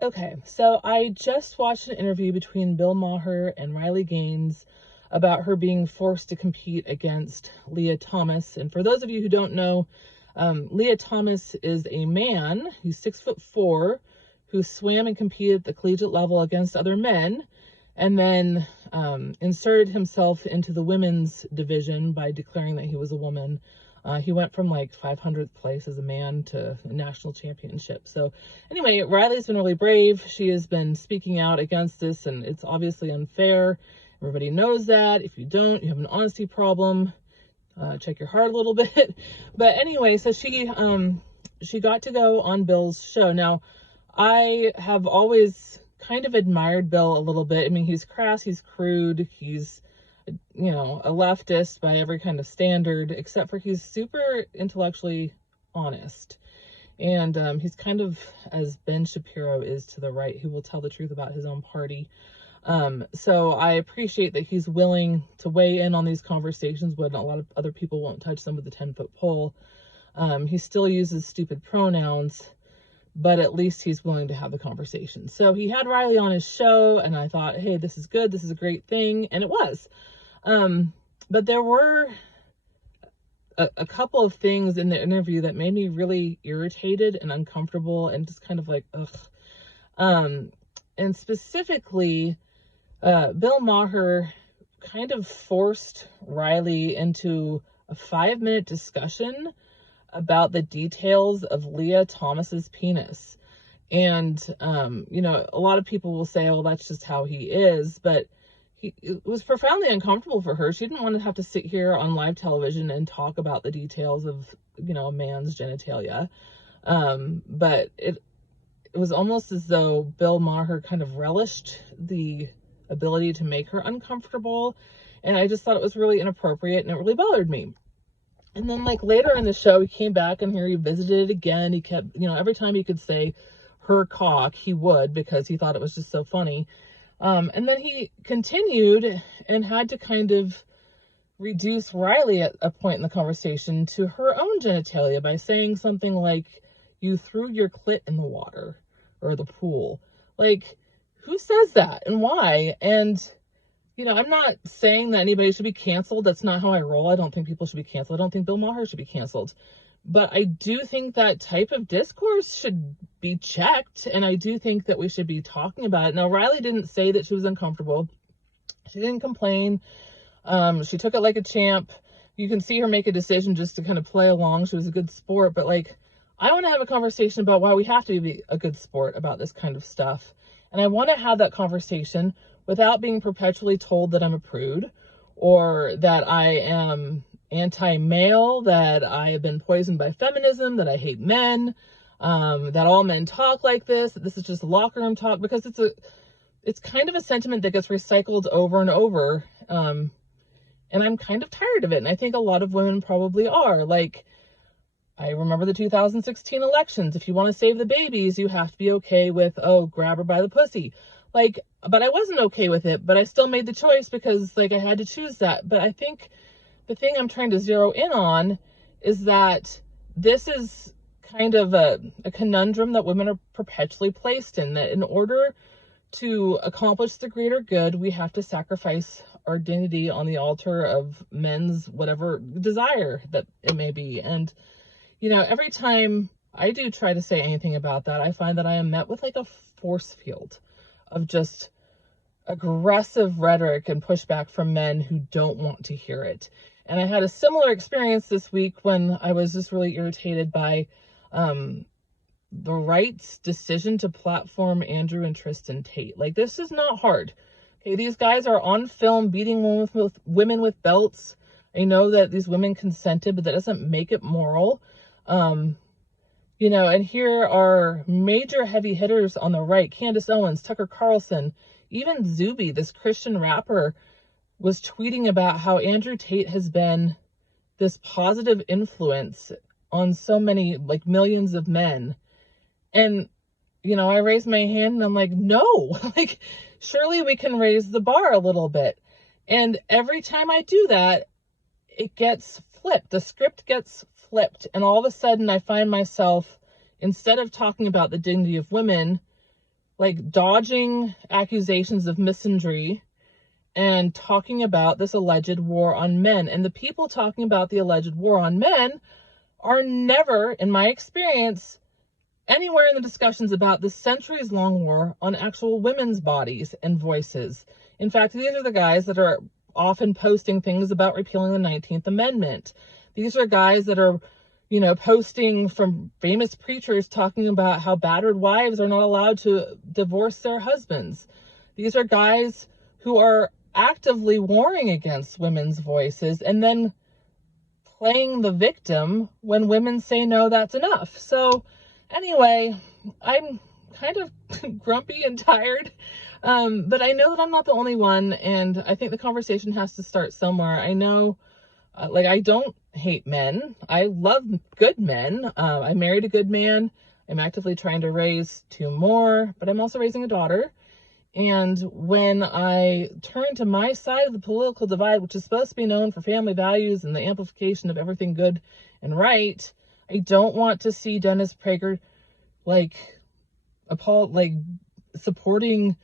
Okay, so I just watched an interview between Bill Maher and Riley Gaines about her being forced to compete against Leah Thomas. And for those of you who don't know, Leah Thomas is a man who's 6'4", who swam and competed at the collegiate level against other men, and then inserted himself into the women's division by declaring that he was a woman. He went from like 500th place as a man to a national championship. So anyway, Riley's been really brave. She has been speaking out against this, and it's obviously unfair. Everybody knows that. If you don't, you have an honesty problem. Check your heart a little bit. But anyway, so she got to go on Bill's show. Now, I have always kind of admired Bill a little bit. I mean, he's crass, he's crude, he's a leftist by every kind of standard, except for he's super intellectually honest. And he's kind of as Ben Shapiro is to the right, who will tell the truth about his own party. So I appreciate that he's willing to weigh in on these conversations when a lot of other people won't touch them with a 10-foot pole. He still uses stupid pronouns, but at least he's willing to have the conversation. So he had Riley on his show, and I thought, hey, this is good. This is a great thing. And it was. But there were a couple of things in the interview that made me really irritated and uncomfortable and just kind of like, ugh. And specifically, Bill Maher kind of forced Riley into a 5-minute discussion about the details of Leah Thomas's penis. And, a lot of people will say, well, that's just how he is, but it was profoundly uncomfortable for her. She didn't want to have to sit here on live television and talk about the details of, a man's genitalia. But it was almost as though Bill Maher kind of relished the ability to make her uncomfortable. And I just thought it was really inappropriate, and it really bothered me. And then like later in the show, he came back and here he visited it again. He kept, every time he could say her cock, he would, because he thought it was just so funny. And then he continued and had to kind of reduce Riley at a point in the conversation to her own genitalia by saying something like, you threw your clit in the water or the pool. Like, who says that and why? And, I'm not saying that anybody should be canceled. That's not how I roll. I don't think people should be canceled. I don't think Bill Maher should be canceled. But I do think that type of discourse should be checked, and I do think that we should be talking about it. Now, Riley didn't say that she was uncomfortable. She didn't complain. She took it like a champ. You can see her make a decision just to kind of play along. She was a good sport, but I want to have a conversation about why we have to be a good sport about this kind of stuff. And I want to have that conversation without being perpetually told that I'm a prude or that I am anti-male, that I have been poisoned by feminism, that I hate men, that all men talk like this, that this is just locker room talk, because it's kind of a sentiment that gets recycled over and over. And I'm kind of tired of it. And I think a lot of women probably are. Like, I remember the 2016 elections. If you want to save the babies, you have to be okay with, grab her by the pussy. But I wasn't okay with it, but I still made the choice because I had to choose that. But I think the thing I'm trying to zero in on is that this is kind of a conundrum that women are perpetually placed in, that in order to accomplish the greater good, we have to sacrifice our dignity on the altar of men's whatever desire that it may be. And, every time I do try to say anything about that, I find that I am met with a force field of just aggressive rhetoric and pushback from men who don't want to hear it. And I had a similar experience this week when I was just really irritated by the right's decision to platform Andrew and Tristan Tate. This is not hard. Okay, these guys are on film beating women with belts. I know that these women consented, but that doesn't make it moral. And here are major heavy hitters on the right: Candace Owens, Tucker Carlson, even Zuby, this Christian rapper, was tweeting about how Andrew Tate has been this positive influence on so many, millions of men. And, I raised my hand and I'm like, no, surely we can raise the bar a little bit. And every time I do that, it gets flipped. The script gets flipped. And all of a sudden I find myself, instead of talking about the dignity of women, like dodging accusations of misandry and talking about this alleged war on men. And the people talking about the alleged war on men are never, in my experience, anywhere in the discussions about the centuries-long war on actual women's bodies and voices. In fact, these are the guys that are often posting things about repealing the 19th Amendment. These are guys that are, posting from famous preachers talking about how battered wives are not allowed to divorce their husbands. These are guys who are actively warring against women's voices and then playing the victim when women say, no, that's enough. So anyway, I'm kind of grumpy and tired, but I know that I'm not the only one, and I think the conversation has to start somewhere. I know, I don't hate men. I love good men. I married a good man. I'm actively trying to raise 2 more, but I'm also raising a daughter. And when I turn to my side of the political divide, which is supposed to be known for family values and the amplification of everything good and right, I don't want to see Dennis Prager supporting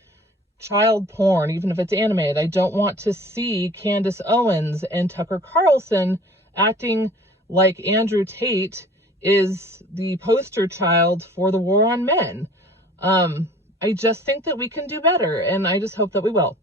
child porn, even if it's animated. I don't want to see Candace Owens and Tucker Carlson acting like Andrew Tate is the poster child for the war on men. I just think that we can do better, and I just hope that we will.